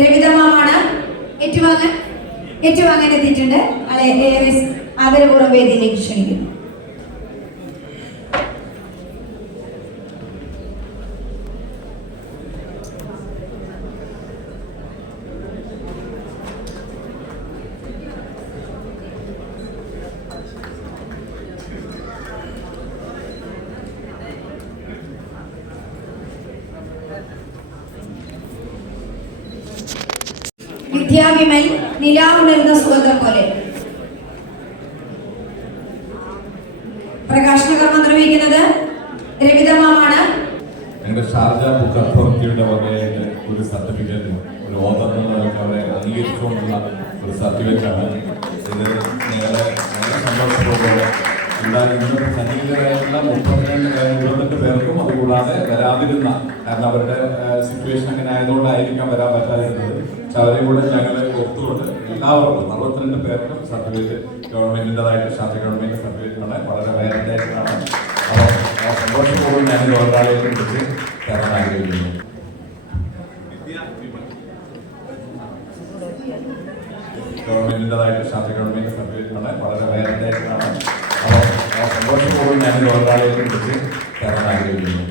രവിതമാണ് ഏറ്റുവാങ്ങാൻ എത്തിയിട്ടുണ്ട്. ഏറെ ആദരപൂർവ്വം വേദിയിലേക്ക് ക്ഷണിക്കുന്നു. വിദ്യാവിമൽ നിലാവുണർന്ന സുഗന്ധം പോലെ. പ്രകാശന കർമ്മം നിർവഹിക്കുന്നത് രവിതമാണ്. ഞങ്ങളുടെ ഷാർജ ബുക്ക് അതോറിറ്റിയുടെ വകയായിട്ട് ഒരു സർട്ടിഫിക്കറ്റ്, ഒരു ഓതർ അവരെ അംഗീകരിച്ചുകൊണ്ടുള്ള ഒരു സർട്ടിഫിക്കറ്റാണ് ഇത്. ഞങ്ങളുടെ സന്തോഷപൂർവ്വം ഇന്നത്തെ സന്നിഹിതരായിട്ടുള്ള 22 പേർക്കും അതുകൂടാതെ വരാതിരുന്ന, കാരണം അവരുടെ സിറ്റുവേഷൻ അങ്ങനെ ആയതുകൊണ്ടായിരിക്കാം വരാൻ പറ്റാതിരുന്നത്. പക്ഷെ അവരെ കൂടെ ഞങ്ങൾ ഒത്തുകൊണ്ട് എല്ലാവർക്കും 62 പേർക്കും സർട്ടിഫിക്കറ്റ് ഗവൺമെന്റിൻ്റെതായിട്ട് ഷാർജ ഗവൺമെന്റ് സർട്ടിഫിക്കറ്റാണ്. വളരെ വേറെയായിട്ടാണ്. അപ്പോൾ സന്തോഷപൂർവ്വം ഞാൻ ഒരാളെയും കുറിച്ച് തരാൻ ആഗ്രഹിക്കുന്നു. ഗവൺമെന്റിൻ്റെതായിട്ട് ഷാർജ ഗവൺമെന്റ് സർട്ടിഫിക്കറ്റാണ്. വളരെ വേറെയായിട്ടാണ്. അപ്പോൾ സന്തോഷപൂർവ്വം ഞാൻ ഒരാളെയും കുറിച്ച് തരാൻ ആഗ്രഹിക്കുന്നു.